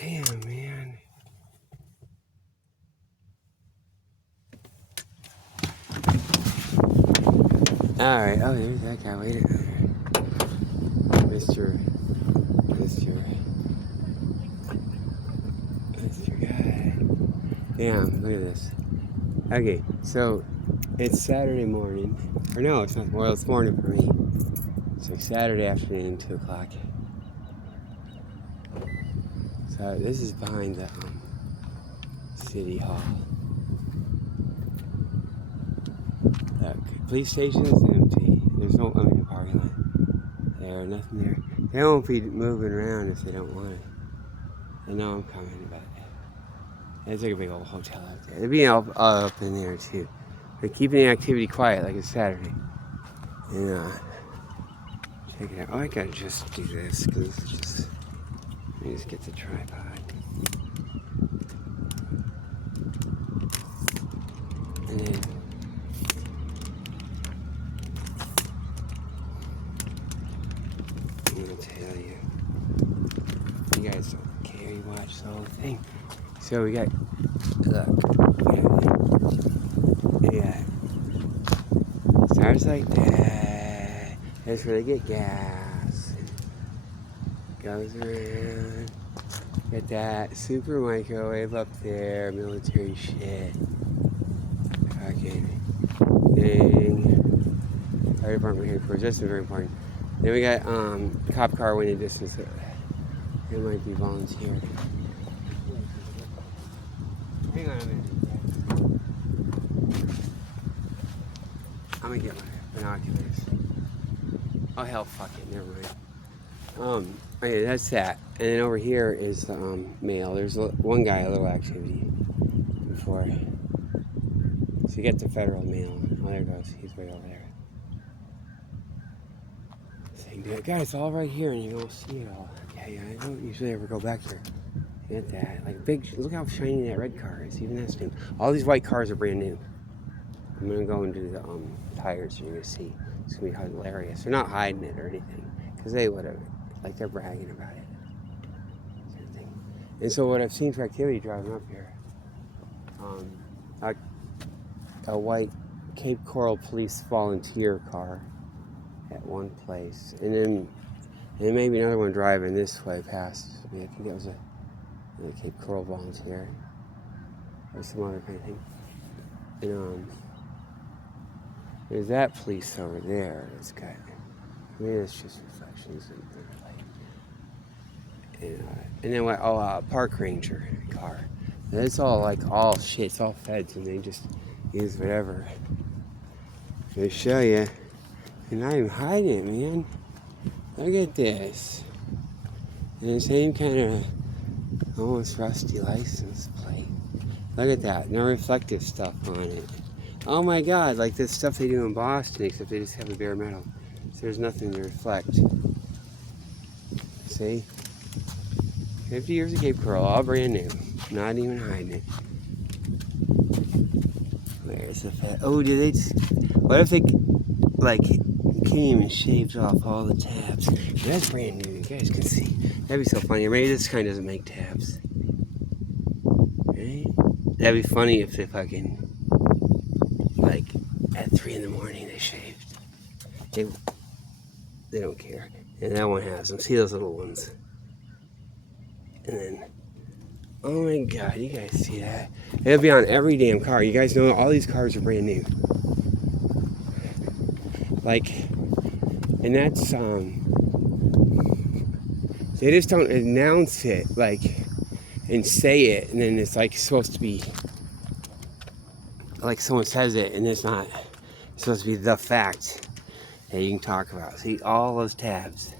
Damn, man. Alright, oh, there's that guy. Wait a minute. Mr. guy. Damn, look at this. Okay, so it's Saturday morning. Or no, it's not. Well, it's morning for me. It's like Saturday afternoon, 2 o'clock. So this is behind the City Hall. Look, police station is empty. There's no parking lot there, nothing there. They won't be moving around if they don't want it. I know I'm coming, but there's like a big old hotel out there. They're being all up in there too. They're keeping the activity quiet like it's Saturday. And check it out. Oh, I gotta just do this because it's just. Let me just get the tripod. And then. I'm gonna tell you. You guys don't care, you watch the whole thing. So we got. Look. Yeah. Starts like that. That's where they get gas. Goes around. Got that super microwave up there, military shit. Fucking thing. Fire department headquarters, that's very important. Then we got cop car went in distance. It might be volunteer. Hang on a minute. I'm gonna get my binoculars. Oh hell, fuck it, never mind. Okay, that's that. And then over here is the mail. There's one guy, a little activity before. So you get the federal mail. Oh, there it goes. He's way over there. So guys, it's all right here, and you don't see it all. Yeah, I don't usually ever go back here. Get that. Like big. Look how shiny that red car is. Even that's new. All these white cars are brand new. I'm gonna go and do the tires. So you're gonna see. It's gonna be hilarious. They're not hiding it or anything, because they would have. Like they're bragging about it. And so what I've seen for activity driving up here, a white Cape Coral police volunteer car at one place, and then maybe another one driving this way past me. I think that was a Cape Coral volunteer or some other kind of thing. And there's that police over there. It's got maybe it's just reflections in the light. And then what? Oh, park ranger car. And it's all like all shit. It's all feds, and they just use whatever. They show you. You're not even hiding it, man. Look at this. And the same kind of almost rusty license plate. Look at that. No reflective stuff on it. Oh my God, like this stuff they do in Boston, except they just have a bare metal. So there's nothing to reflect. See? 50 years of Cape Coral, all brand new. Not even hiding it. Where's the fat? Oh, did they just... What if they, like, came and shaved off all the tabs? That's brand new, you guys can see. That'd be so funny. Maybe this kind doesn't make tabs. Right? That'd be funny if they fucking, like, at 3 in the morning they shaved. They don't care. And that one has them. See those little ones? And then, oh my God, you guys see that? It'll be on every damn car. You guys know all these cars are brand new. Like, and that's, they just don't announce it, like, and say it, and then it's like supposed to be, like someone says it, and it's not. It's supposed to be the fact that you can talk about. See, all those tabs.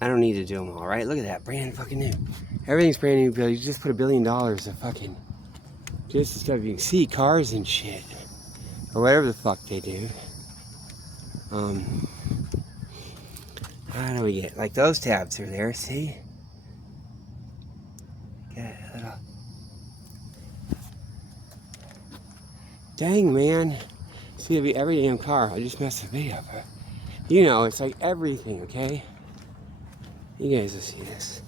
I don't need to do them all, right? Look at that, brand fucking new. Everything's brand new, Bill. You just put $1 billion of fucking, just stuff you can see, cars and shit. Or whatever the fuck they do. How do we get, like those tabs are there, see? Get a little. Dang, man. See, it'll be every damn car. I just messed the video up. You know, it's like everything, okay? You guys will see this.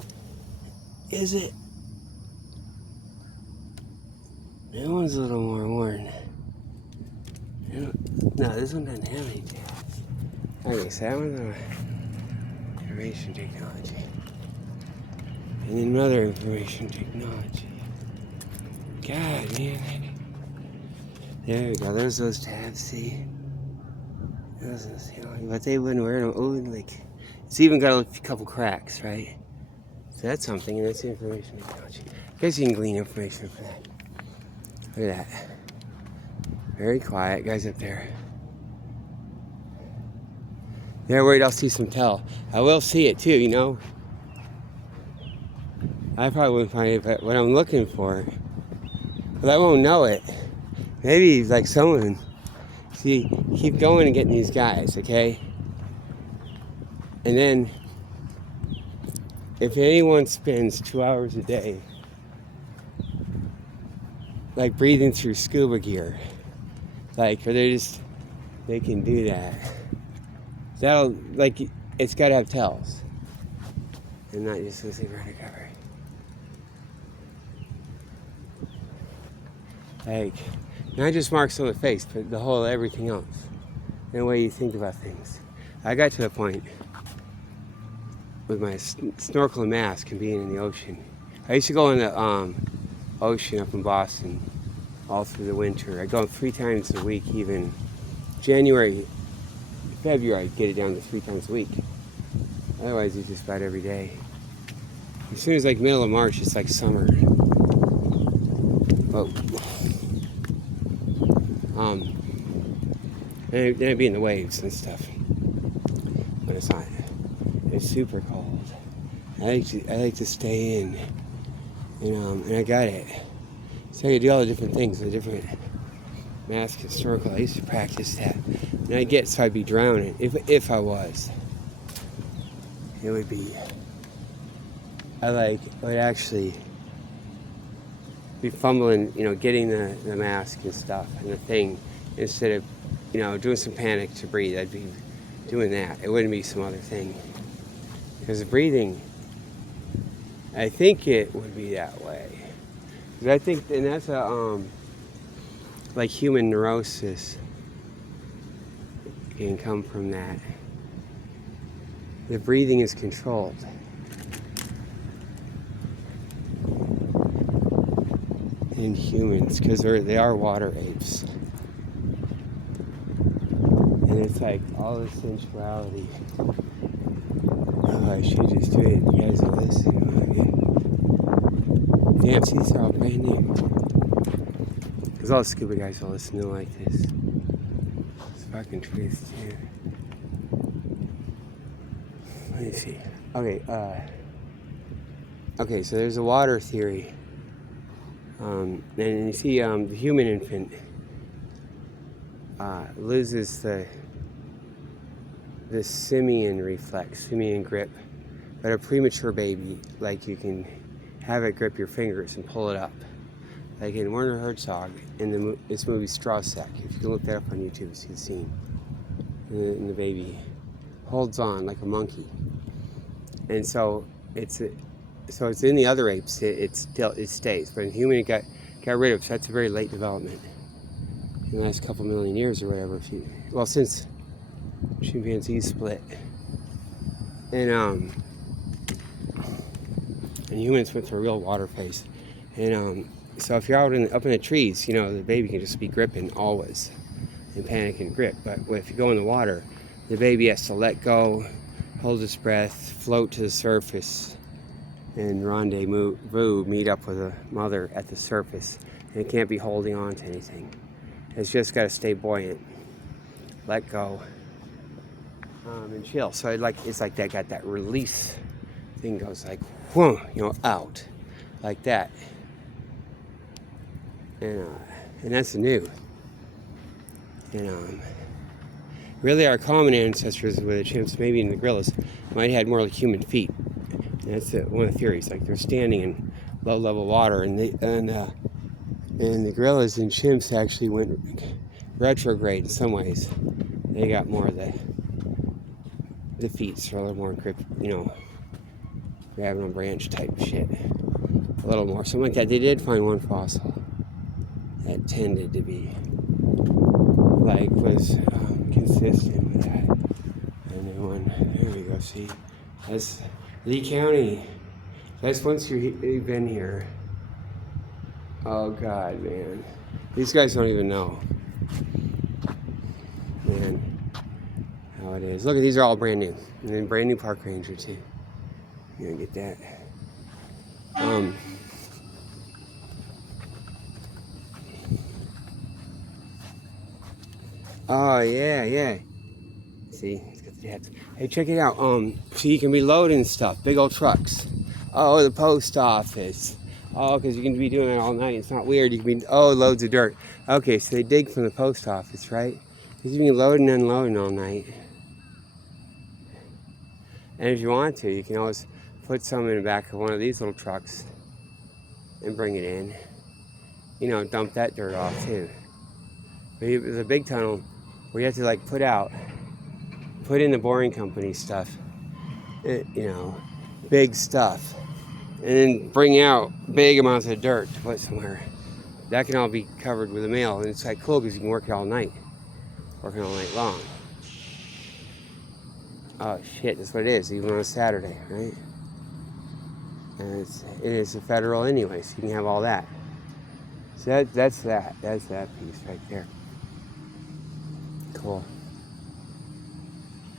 Is it? That one's a little more worn. No, this one doesn't have any tabs. Okay, so that one's information technology. And then another information technology. God, man. There we go. There's those tabs, see? But they wouldn't wear them. Oh, like, it's even got a couple cracks, right? So that's something, and that's information technology. I guess you can glean information from that. Look at that. Very quiet, guys up there. They're worried I'll see some tell. I will see it too, you know. I probably wouldn't find it, but what I'm looking for, but I won't know it. Maybe like someone. See, keep going and getting these guys, okay? And then, if anyone spends 2 hours a day, like breathing through scuba gear, like, or they can do that. That'll, like, it's gotta have tells. And not just a vertical cover. Like, not just marks on the face, but the whole everything else. And the way you think about things. I got to the point with my snorkel and mask and being in the ocean. I used to go in the ocean up in Boston all through the winter. I go 3 times a week, even January, February, I'd get it down to 3 times a week. Otherwise, it's just about every day. As soon as like middle of March, it's like summer. Whoa. And I'd be in the waves and stuff. But it's not. It's super cold. I like to stay in. And I got it. So I could do all the different things, the different mask and snorkel. I used to practice that. And so I'd be drowning. If I was. It would be. I would actually be fumbling, getting the mask and stuff and the thing instead of, doing some panic to breathe. I'd be doing that. It wouldn't be some other thing. Because the breathing, I think it would be that way. Because I think, and that's like human neurosis can come from that. The breathing is controlled. In humans, because they are water apes. And it's like all the sensuality. Oh, I should just do it. You guys are listening. Damn, see, these are all brand new. Because all the scuba guys will listen to like this. It's fucking twist, too. Let me see. Okay, so there's a water theory. And you see the human infant loses the simian reflex, simian grip. But a premature baby, like you can have it grip your fingers and pull it up. Like in Werner Herzog in this movie Straw Sack. If you can look that up on YouTube, see the scene. And the baby holds on like a monkey. And so it's in the other apes, it stays, but in human it got rid of. So that's a very late development in the last couple million years or whatever. Since chimpanzees split, and humans went through a real water phase, and so if you're out up in the trees, the baby can just be gripping always, and panic and grip. But if you go in the water, the baby has to let go, hold its breath, float to the surface. And rendezvous, meet up with a mother at the surface. And it can't be holding on to anything. It's just got to stay buoyant, let go, and chill. So it's like that got that release thing goes like, whoom, out, like that. And that's new. And really, our common ancestors with the chimps, maybe even the gorillas, might have had more like human feet. That's one of the theories. Like they're standing in low-level water, and the gorillas and chimps actually went retrograde in some ways. They got more of the feet, so a little more grip, grabbing on branch type shit. A little more, something like that. They did find one fossil. that tended to be like was consistent with that. And then here we go. See, that's Lee County. That's once you've been here. Oh God, man, these guys don't even know, man, how it is. Look at these are all brand new, and then brand new park ranger too. You gonna get that? Oh yeah. See, it's got the hats. Hey, check it out. So you can be loading stuff, big old trucks. Oh, the post office. Oh, because you can be doing that all night. It's not weird. You can be loads of dirt. Okay, so they dig from the post office, right? Because you can load and unloading all night. And if you want to, you can always put some in the back of one of these little trucks and bring it in. You know, dump that dirt off too. But there's a big tunnel where you have to like put in the boring company stuff, big stuff, and then bring out big amounts of dirt to put somewhere. That can all be covered with a mail, and it's like cool because you can work it all night, working all night long. Oh shit, that's what it is, even on a Saturday, right? And it is a federal anyway, so you can have all that. So that's that piece right there. Cool.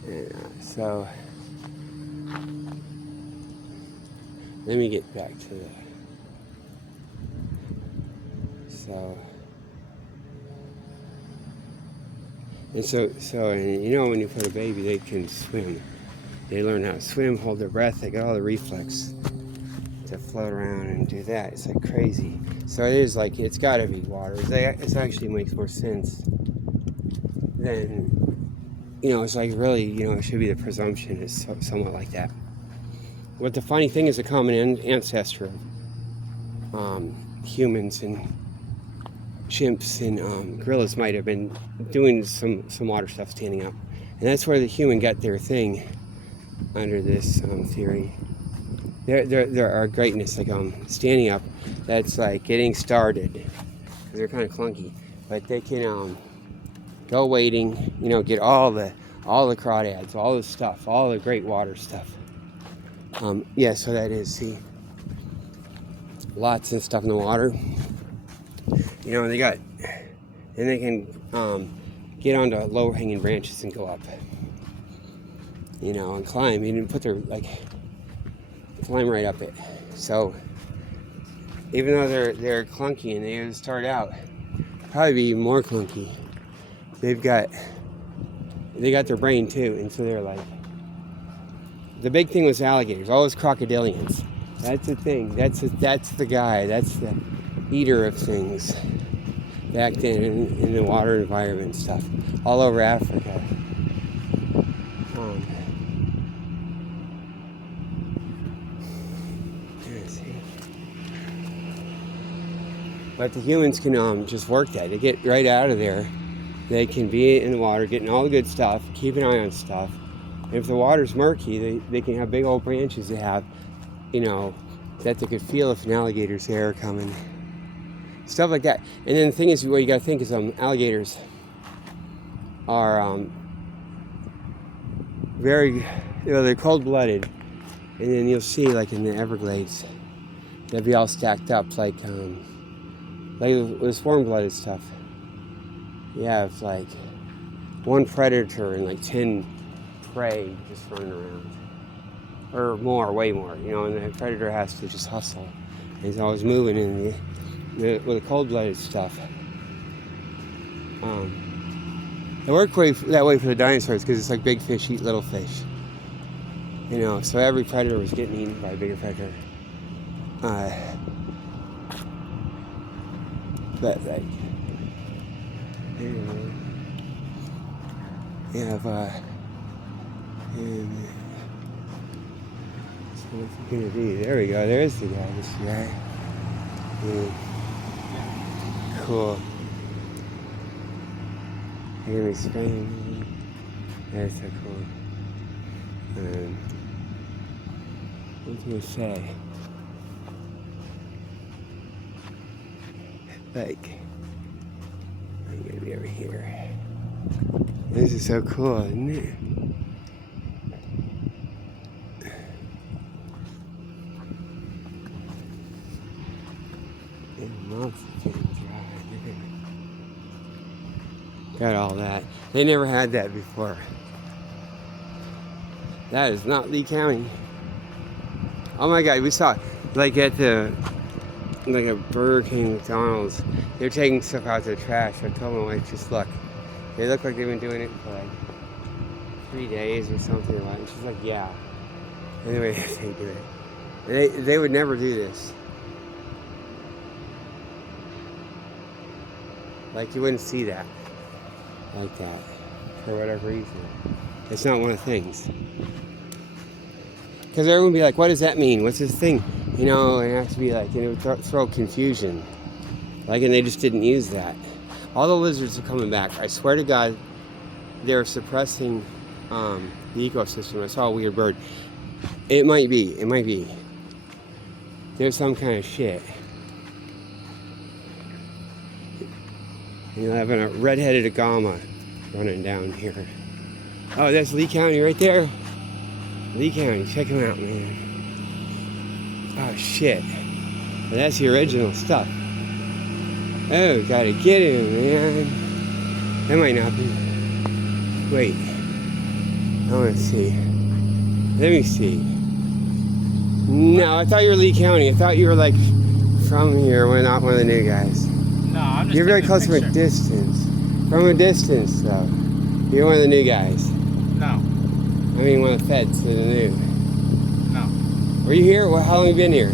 And, so let me get back to that. And you know, when you put a baby, they can swim. They learn how to swim, hold their breath. They got all the reflex to float around and do that. It's like crazy. So it is like, it's got to be water. It actually makes more sense than, it's like really, it should be the presumption is somewhat like that. But the funny thing is a common ancestor of humans and chimps and gorillas might have been doing some water stuff standing up. And that's where the human got their thing under this theory. There are greatness, like standing up, that's like getting started, because they're kind of clunky, but they can go wading, get all the crawdads, all the stuff, all the great water stuff. Yeah, so that is, see, lots of stuff in the water. And they can get onto low hanging branches and go up, and climb, and put their, climb right up it. So even though they're clunky and they start out probably be even more clunky, they got their brain too, and so they're like, the big thing was alligators, always crocodilians. That's the thing. That's the guy. That's the eater of things back then in the water environment stuff all over Africa. But the humans can just work that. They get right out of there. They can be in the water, getting all the good stuff, keep an eye on stuff. And if the water's murky, they can have big old branches they have, that they could feel if an alligator's there coming. Stuff like that. And then the thing is, what you got to think is alligators are very, they're cold-blooded. And then you'll see, like in the Everglades, they'll be all stacked up, like with warm-blooded stuff. You have like one predator and like 10 prey just running around, or more, way more. And the predator has to just hustle. And he's always moving in with the cold-blooded stuff. It worked that way for the dinosaurs because it's like big fish eat little fish. So every predator was getting eaten by a bigger predator. But like, you have so what's it gonna be? There we go. There's the guy. This guy. Cool. Hear me scream. That's so cool. What was I gonna say? Like, be over here. This is so cool, isn't it? Got all that. They never had that before. That is not Lee County. Oh my God, we saw like at the like a Burger King, McDonald's. They're taking stuff out of the trash. I told my wife, just look. They look like they've been doing it for like 3 days or something like that. And she's like, yeah. Anyway, they do it. They would never do this. Like you wouldn't see that like that for whatever reason. It's not one of the things. Because everyone would be like, what does that mean? What's this thing? You know, and it has to be like, and it would throw confusion. Like, and they just didn't use that. All the lizards are coming back. I swear to God, they're suppressing the ecosystem. I saw a weird bird. It might be. It might be. There's some kind of shit. You'll have a red-headed agama running down here. Oh, that's Lee County right there. Lee County, check him out, man. Oh, shit. Well, that's the original stuff. Oh, gotta get him, man. That might not be. Wait. I wanna see. Let me see. No, I thought you were Lee County. I thought you were like from here. We're not one of the new guys. No, I'm just. You're very close from a distance. From a distance, though. You're one of the new guys. No. I mean, one of the feds to the new. No. Were you here? How long have you been here?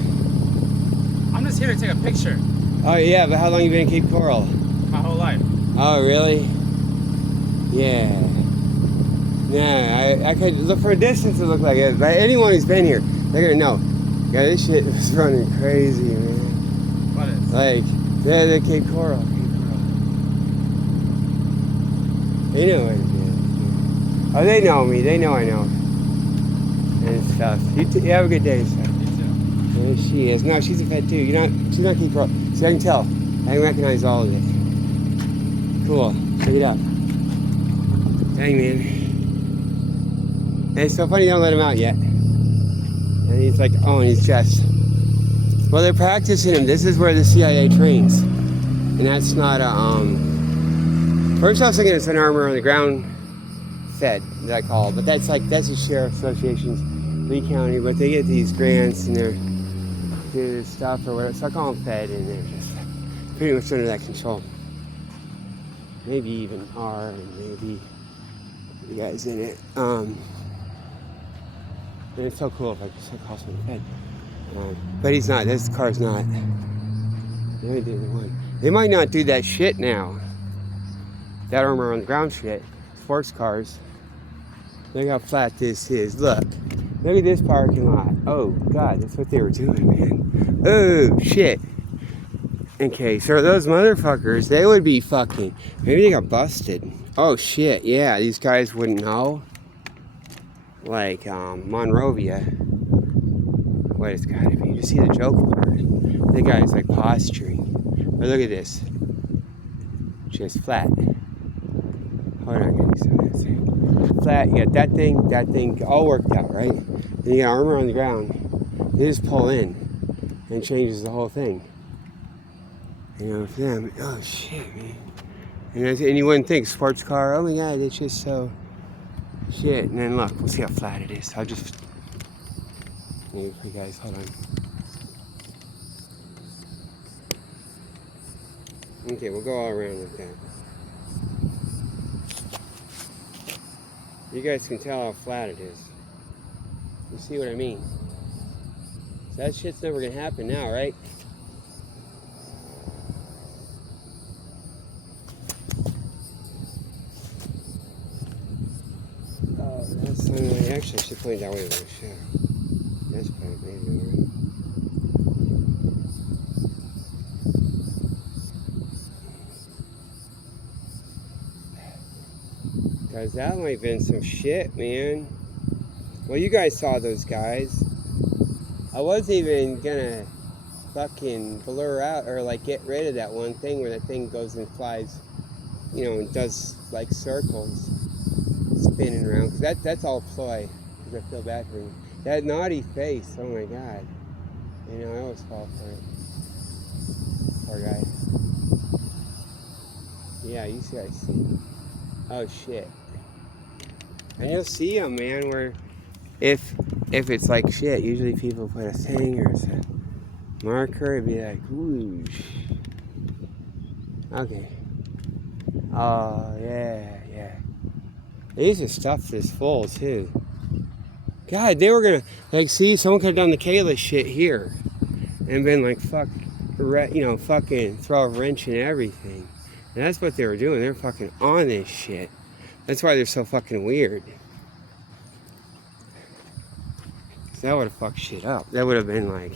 I'm just here to take a picture. Oh, yeah, but how long have you been in Cape Coral? My whole life. Oh, really? Yeah. Yeah, I could look from a distance to look like it, but anyone who's been here, they're gonna know. Yeah, this shit is running crazy, man. What is? Like, yeah, the Cape Coral. They know what it is. Oh, they know me. They know I know. And stuff. You have a good day, sir. You too. There she is. No, she's a pet too. She's not Cape Coral. See, I can tell. I can recognize all of it. Cool. Check it out. Dang, man. And it's so funny they don't let him out yet. And he's like, oh, and he's just. Well, they're practicing him. This is where the CIA trains. And that's not a, first I was thinking it's an armor on the ground fed that I call, but that's the Sheriff Association's Lee County, but they get these grants and they're do this stuff or whatever, so I call them fed, and they're just pretty much under that control. Maybe even are, and maybe the guys in it. And it's so cool if I just call someone fed. But he's not, this car's not. They did the one. They might not do that shit now. That armor on the ground shit. Sports cars. Look how flat this is. Look at this parking lot. Oh God, that's what they were doing, man. Oh shit. Okay, so those motherfuckers, they would be fucking. Maybe they got busted. Oh shit, yeah, these guys wouldn't know. Like Monrovia. What it's gotta be. You see the joke part. The guy's like posturing. But look at this. Just flat. Hold on, getting some of this thing. Flat, you got that thing all worked out, right? Then you got armor on the ground. They just pull in and changes the whole thing. You know, for them, oh shit, man. And you wouldn't think sports car, oh my God, it's just so shit. And then look, we'll see how flat it is. I'll just, maybe for you guys, hold on. Okay, we'll go all around with that. You guys can tell how flat it is. You see what I mean? So that shit's never gonna happen now, right? That's actually I should point that way with a shadow. That's probably maybe right. Guys, that might have been some shit, man. Well, you guys saw those guys. I wasn't even gonna fucking blur out or like get rid of that one thing where that thing goes and flies you know, and does like circles spinning around. 'Cause that's all ploy. 'Cause I feel bad for him. That naughty face, oh my god. You know, I always fall for it. Poor guy. Yeah, you see, I see. Oh shit. And you'll see them, man, where if it's like shit, usually people put a thing or a marker, it'd be like, whoosh. Okay. Oh, yeah. These are stuffed this full, too. God, they were gonna, like, see, someone could have done the Kayla shit here. And been like, fucking throw a wrench in everything. And that's what they were doing. They're fucking on this shit. That's why they're so fucking weird. That would have fucked shit up. That would have been, like,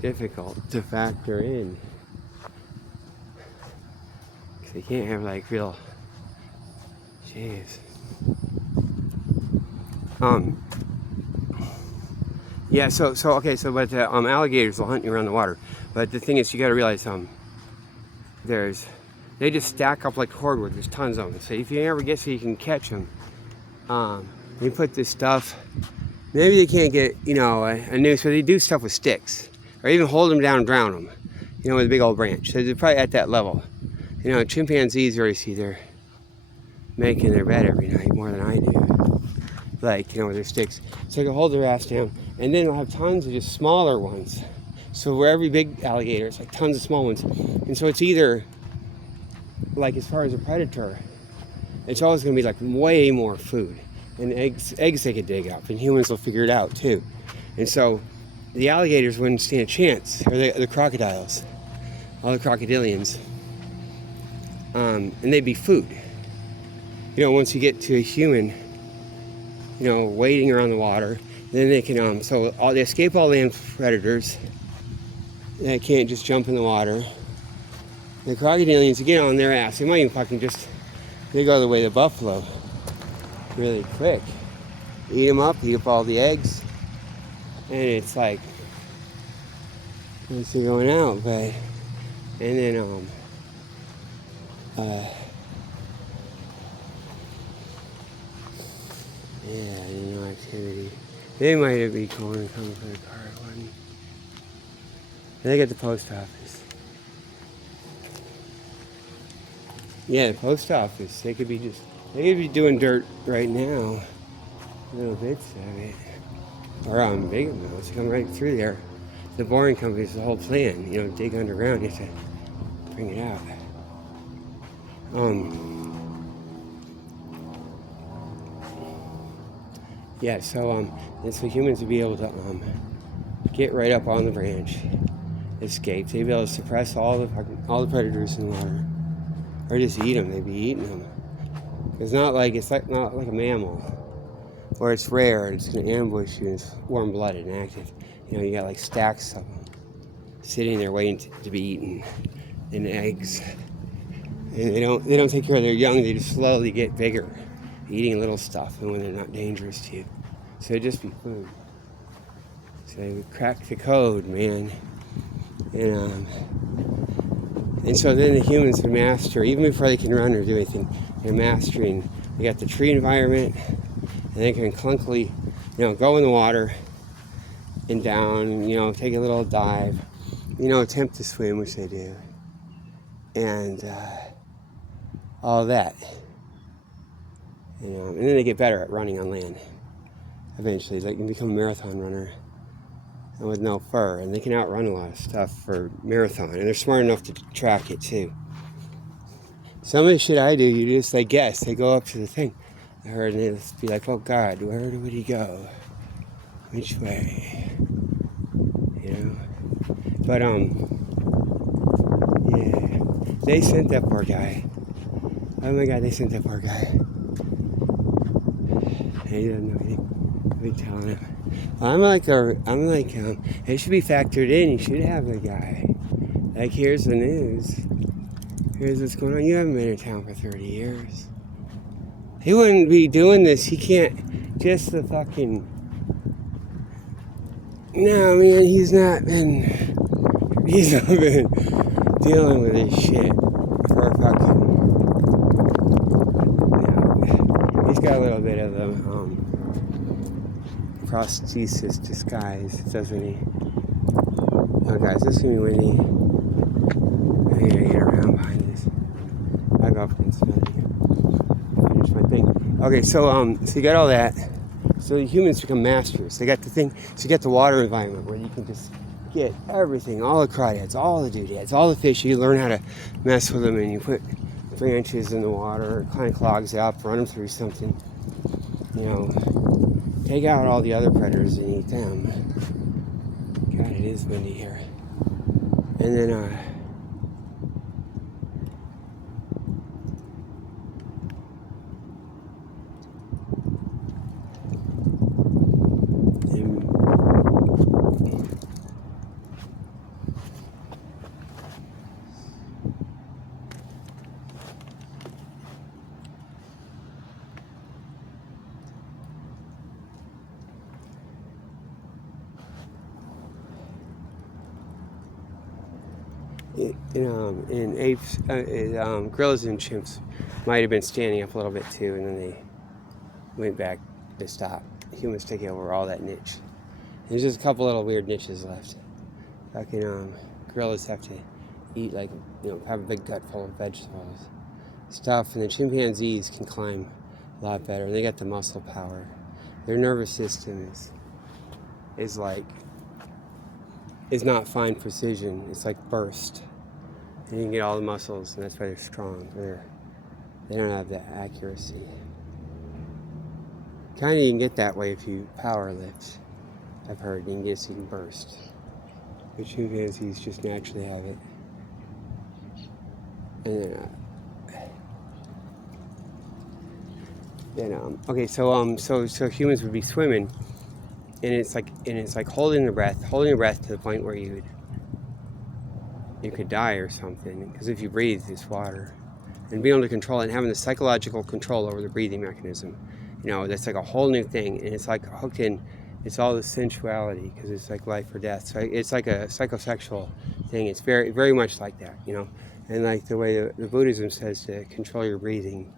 difficult to factor in. Because they can't have, like, real... Jeez. Yeah, but alligators will hunt you around the water. But the thing is, you gotta realize, they just stack up like cordwood. There's tons of them. So if you ever get so you can catch them, you put this stuff, maybe they can't get, you know, a noose, but they do stuff with sticks. Or even hold them down and drown them, you know, with a big old branch. So they're probably at that level. You know, chimpanzees already see they're making their bed every night more than I do. Like, you know, with their sticks. So they can hold their ass down. And then they'll have tons of just smaller ones. So where every big alligator, it's like tons of small ones. And so it's either, like as far as a predator, it's always going to be like way more food. And eggs they could dig up. And humans will figure it out too. And so the alligators wouldn't stand a chance. Or the crocodiles. All the crocodilians. And they'd be food. You know, once you get to a human, you know, wading around the water, then they can, they escape all land predators. They can't just jump in the water. The crocodilians, you get on their ass, they might even they go the way of the buffalo really quick. Eat them up, eat up all the eggs, and it's like, once they're going out, but, and then, yeah, no activity. They might be coming for the car. They got the post office. Yeah, the post office. They could be doing dirt right now. Little bits of it. Or big amounts. They come right through there. The boring company is the whole plan. You know, dig underground. You have to bring it out. Yeah, so humans would be able to get right up on the branch, escape. They'd be able to suppress all the predators in the water, or just eat them. They'd be eating them. It's not like a mammal, where it's rare. It's gonna ambush you. And it's warm-blooded and active. You know, you got like stacks of them sitting there waiting to be eaten, and eggs. And they don't take care of their young. They just slowly get bigger, eating little stuff, and when they're not dangerous to you. So it'd just be food. So they would crack the code, man. And so then the humans would master, even before they can run or do anything, they're mastering. They got the tree environment, and they can clunkily, you know, go in the water and down, you know, take a little dive, you know, attempt to swim, which they do. And all that. You know, and then they get better at running on land. Eventually, they can become a marathon runner, and with no fur, and they can outrun a lot of stuff for marathon, and they're smart enough to track it too. Some of the shit I do, you just like guess. They go up to the thing, I heard, and they just be like, "Oh God, where would he go? Which way?" You know. But yeah, they sent that poor guy. Oh my God, they sent that poor guy. He doesn't know anything. I'll be telling him. It should be factored in. You should have the guy. Like, here's the news. Here's what's going on. You haven't been in town for 30 years. He wouldn't be doing this. He can't. Just the fucking. No, man, he's not been dealing with this shit for fucking got a little bit of the prosthesis disguise, doesn't he? Oh, guys, this is gonna be windy. I gotta get around behind this. I go up and finish my thing. Okay, so you got all that. So the humans become masters. They got the thing. So you get the water environment where you can just get everything, all the crawdads, all the doodads, all the fish. You learn how to mess with them, and you put branches in the water, it kind of clogs it up, run them through something. You know, take out all the other predators and eat them. God, it is windy here. And then, and in apes, gorillas and chimps might have been standing up a little bit too, and then they went back to stop. Humans take over all that niche. There's just a couple little weird niches left. Fucking gorillas have to eat like, have a big gut full of vegetables, stuff, and the chimpanzees can climb a lot better, and they got the muscle power. Their nervous system is not fine precision. It's like burst. And you can get all the muscles, and that's why they're strong. They don't have that accuracy. Kind of you can get that way if you power lift. I've heard you can get so you can burst. But chimpanzees just naturally have it. And then okay, so humans would be swimming, and it's like holding your breath to the point where you could die or something, because if you breathe, it's water, and being able to control it and having the psychological control over the breathing mechanism, that's like a whole new thing, and it's like hooked in. It's all the sensuality, because it's like life or death. So it's like a psychosexual thing. It's very, very much like that, and like the way the Buddhism says to control your breathing,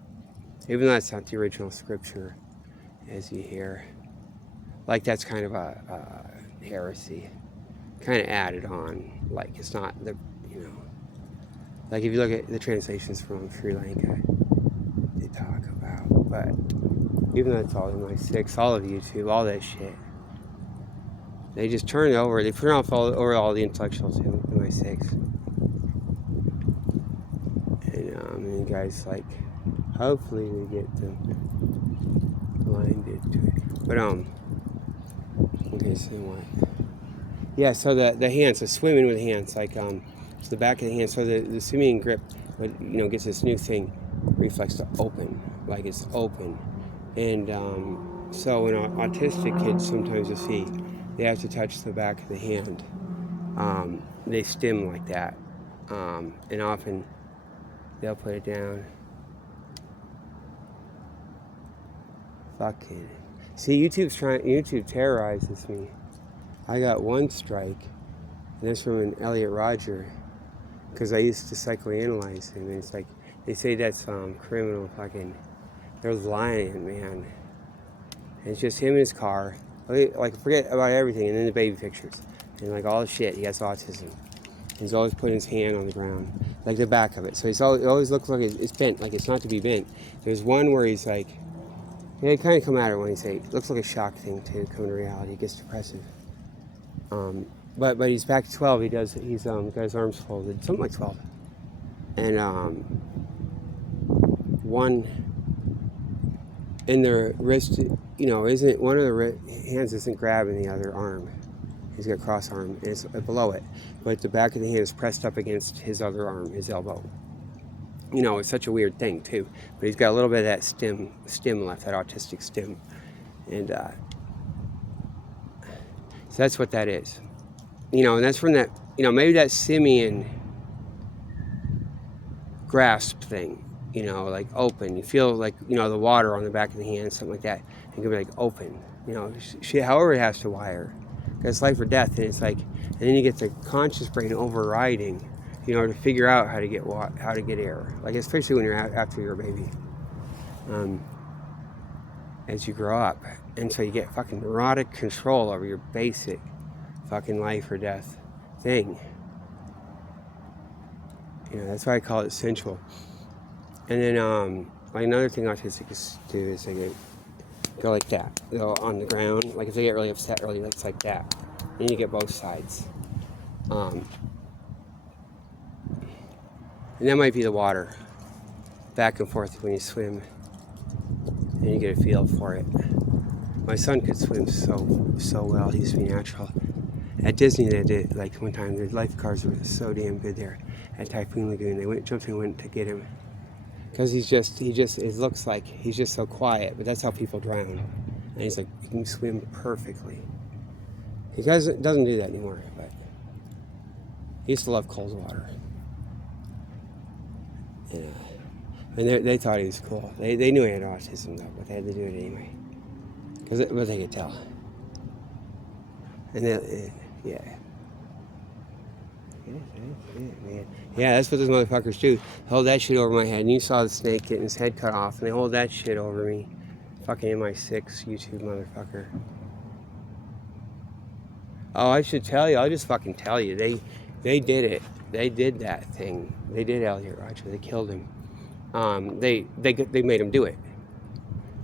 even though that's not the original scripture, as you hear. Like that's kind of a heresy, kind of added on. Like it's not the, like if you look at the translations from Sri Lanka, they talk about. But even though it's all in my 6, all of YouTube, all that shit, they just turn it over. They turn off over all the intellectuals in my 6, and guys like, hopefully we get them blinded to it. But okay, so what? Yeah, so the hands, so swimming with hands, like so the back of the hand, so the swimming grip, but gets this new thing, reflex to open, like it's open, and so when autistic kids sometimes you see, they have to touch the back of the hand, they stim like that, and often they'll put it down. Fucking see, YouTube terrorizes me. I got 1 strike, and that's from an Elliot Rodger, because I used to psychoanalyze him, and it's like, they say that's criminal fucking, they're lying, man. And it's just him in his car, like forget about everything, and then the baby pictures, and like all the shit, he has autism. He's always putting his hand on the ground, like the back of it, so it always looks like it's bent, like it's not to be bent. There's one where he's like, it kind of come at it when he say, it looks like a shock thing too, coming to reality, it gets depressive. But he's back to 12. He's got his arms folded, something like 12, and one in the wrist, isn't one of the hands isn't grabbing the other arm. He's got cross arm, and it's below it, but the back of the hand is pressed up against his other arm, his elbow. It's such a weird thing too. But he's got a little bit of that stim left, that autistic stim, and so that's what that is. And that's from that, maybe that simian grasp thing, like open. You feel like, the water on the back of the hand, something like that. It can be like open, however it has to wire. Because it's life or death, and it's like, and then you get the conscious brain overriding, to figure out how to get air. Like, especially when you're after your baby. as you grow up. And so you get fucking neurotic control over your basic fucking life or death thing. You know, that's why I call it sensual. And then, like another thing autistics do is they go like that. They'll on the ground. Like if they get really upset, really it's like that. And you get both sides. And that might be the water. Back and forth when you swim. And you get a feel for it. My son could swim so well. He used to be natural. At Disney, they did, like one time, the lifeguards were so damn good there at Typhoon Lagoon. They jumped and went to get him. Because it looks like he's just so quiet, but that's how people drown. And he's like, he can swim perfectly. He doesn't do that anymore, but he used to love cold water. Yeah. And they thought he was cool. They knew he had autism though, but they had to do it anyway. But they could tell. And yeah. Man. Yeah, that's what those motherfuckers do. Hold that shit over my head. And you saw the snake getting his head cut off, and they hold that shit over me. Fucking MI6 YouTube motherfucker. Oh, I should tell you. I'll just fucking tell you. They did it. They did that thing. They did Elliot Roger. They killed him. They made him do it.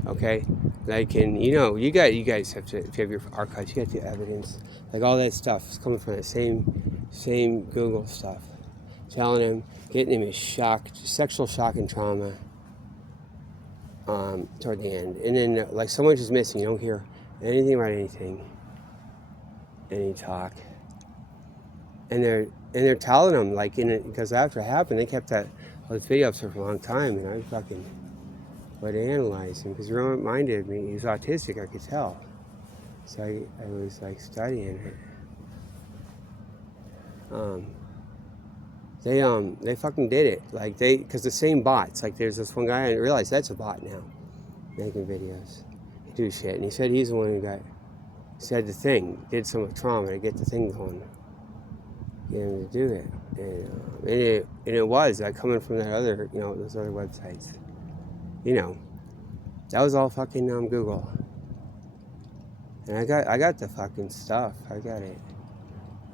Okay, like, and you guys have to, if you have your archives, you got the evidence, like all that stuff is coming from that same Google stuff, telling him, getting him his sexual shock and trauma, toward the end, and then like so much is missing. You don't hear anything about anything, any talk, and they're telling him like because after it happened, they kept all this video up for a long time, and I fucking. But to analyze him, because it reminded me, he was autistic, I could tell. So I was like studying it. They fucking did it. Like because the same bots, like there's this one guy, I realized that's a bot now, making videos. He do shit, and he said he's the one who said the thing, did so much trauma to get the thing going. Get him to do it. And it was, like coming from that other, those other websites. That was all fucking Google. And I got the fucking stuff. I got it.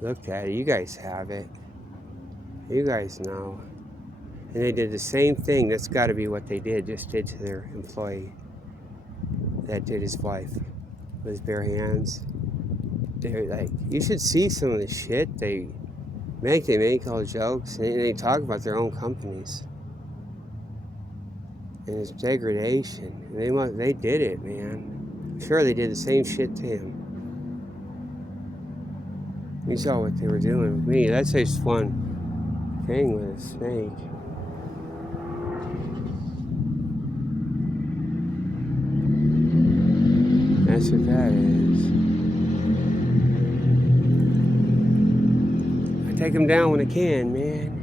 Looked at it. You guys have it. You guys know. And they did the same thing. That's got to be what they just did to their employee. That did his wife. With his bare hands. They're like, you should see some of the shit they make all jokes. And they talk about their own companies. And his degradation. And they did it, man. I'm sure they did the same shit to him. You saw what they were doing with me. That's just one thing with a snake. That's what that is. I take them down when I can, man.